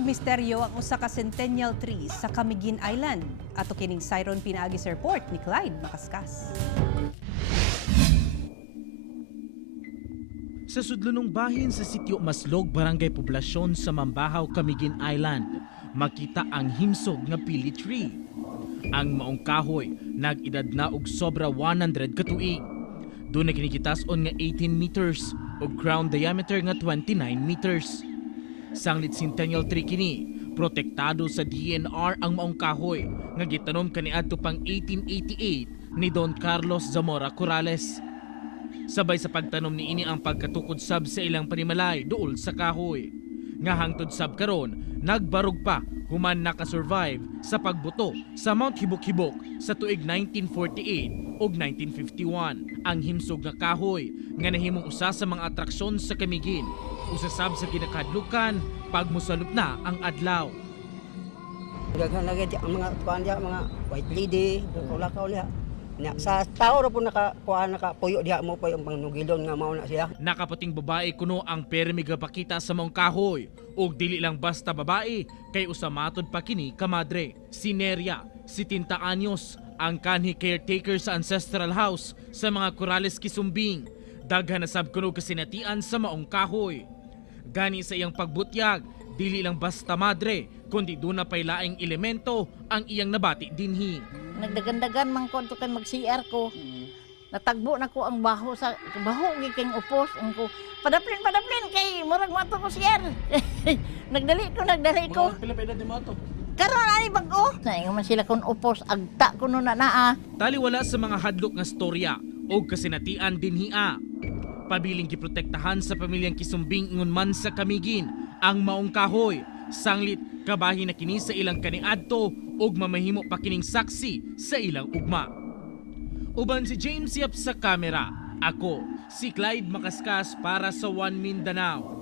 og misteryo ang usa ka centennial tree sa Camiguin Island. Ato kining Siron Pinaagis Report ni Clyde Macascas. Sa sudlunong bahin sa sitio Maslog, Barangay Poblasyon sa Mambahaw, Camiguin Island, makita ang himsog nga pili tree. Ang maong kahoy nag-edad na og sobra 100 ka tuig. Doon na kinikitason nga 18 meters o ground diameter nga 29 meters. Sanglit centennial tree kini, protektado sa DNR ang maong kahoy nga gitanom kaniadto pang 1888 ni Don Carlos Zamora Corrales. Sabay sa pagtanom ni ini ang pagkatukod sab sa ilang panimalay duol sa kahoy. Nga hangtod sab karon nagbarog pa human nakasurvive sa pagbuto sa Mount Hibok-Hibok sa tuig 1948 ug 1951. Ang himsog nga kahoy nga nahimong usa sa mga atraksyon sa Camiguin, usasab sa ginakadlukan pag mosalop na ang adlaw. Daghan na gid ang mga kuan diha, mga white lady, ulakaw diha. Sa tao ra po nakapuyo diha mo pa yung pangnugilon nga mao na siya. Nakaputing babae kuno ang permi gapakita sa maong kahoy ug dili lang basta babae kay usamatod pa kini kamadre. Si Neria, 70 anyos, ang kanhi caretaker sa ancestral house sa mga Corrales Kisumbing. Daghan na sab kuno kasinatian sa maong kahoy. Gani sa iyang pagbutyag, dili lang basta madre kundi doon na pay laing elemento ang iyang nabati dinhi. Nagdagan-dagan man ko kay mag-CR ko. Natagbo na ko ang baho sa baho giking upos ang ko. Padaplin kay murag mato ko CR. nagdali ko. Pila pa edad ni mo ato? Karon ani bag-o. Naingon man sila kon upos agta kuno na naa. Taliwala sa mga hadlok nga storya o kasinatian dinhi a. Pabiling giprotektahan sa pamilyang Kisumbing ingon man sa Camiguin ang maong kahoy. Sanglit kabahin na kini sa ilang kaniadto ug mamahimo pa kining saksi sa ilang ugma. Uban si James Yap sa kamera, ako si Clyde Macascas para sa One Mindanao.